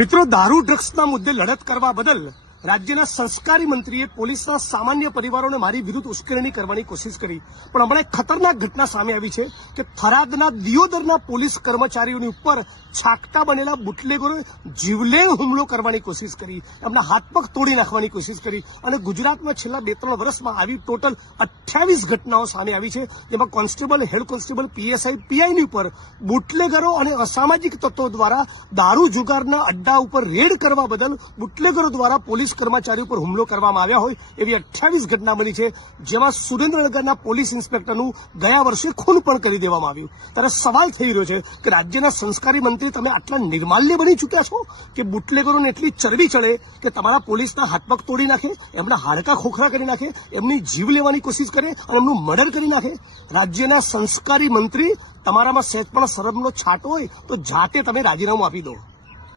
મિત્રો, દારૂ ડ્રગ્સના મુદ્દે લડત કરવા બદલ રાજ્યના સંસ્કારી મંત્રીએ પોલીસના સામાન્ય પરિવારોને મારી વિરુદ્ધ ઉશ્કેરણી કરવાની કોશિશ કરી, પણ હમણાં એક ખતરનાક ઘટના સામે આવી છે કે થરાદના દિયોદરના પોલીસ કર્મચારીઓની ઉપર છાકટા બનેલા બુટલેગરોએ જીવલેણ હુમલો કરવાની કોશિશ કરી, એમના હાથ પગ તોડી નાખવાની કોશિશ કરી અને ગુજરાતમાં છેલ્લા 2-3 વર્ષમાં આવી ટોટલ 28 ઘટનાઓ સામે આવી છે, જેમાં કોન્સ્ટેબલ, હેડ કોન્સ્ટેબલ, પીએસઆઈ, પીઆઈની ઉપર બુટલેગરો અને અસામાજિક તત્વો દ્વારા દારૂ જુગારના અડ્ડા ઉપર રેડ કરવા બદલ બુટલેગરો દ્વારા પોલીસ કર્મચારીઓ પર હુમલો કરવામાં આવ્યા હોય એવી 28 ઘટના બની છે, જેમાં સુરેન્દ્રનગરના પોલીસ ઇન્સ્પેક્ટરનું ગયા વર્ષે ખૂન પણ કરી દેવામાં આવ્યું. ત્યારે સવાલ થઈ રહ્યો છે કે રાજ્યના સંસ્કારી મંત્રી તમે આટલા નિર્માલ્ય બની ચૂક્યા છો કે બુટલેગરોને એટલી ચરબી ચડે કે તમારા પોલીસના હાથ પગ તોડી નાખે, એમના હાડકા ખોખરા કરી નાખે, એમની જીવ લેવાની કોશિશ કરે અને એમનું મર્ડર કરી નાખે. રાજ્યના સંસ્કારી મંત્રી, તમારામાં સહેજ પણ શરમનો છાંટ હોય તો જાતે તમે રાજીનામું આપી દો.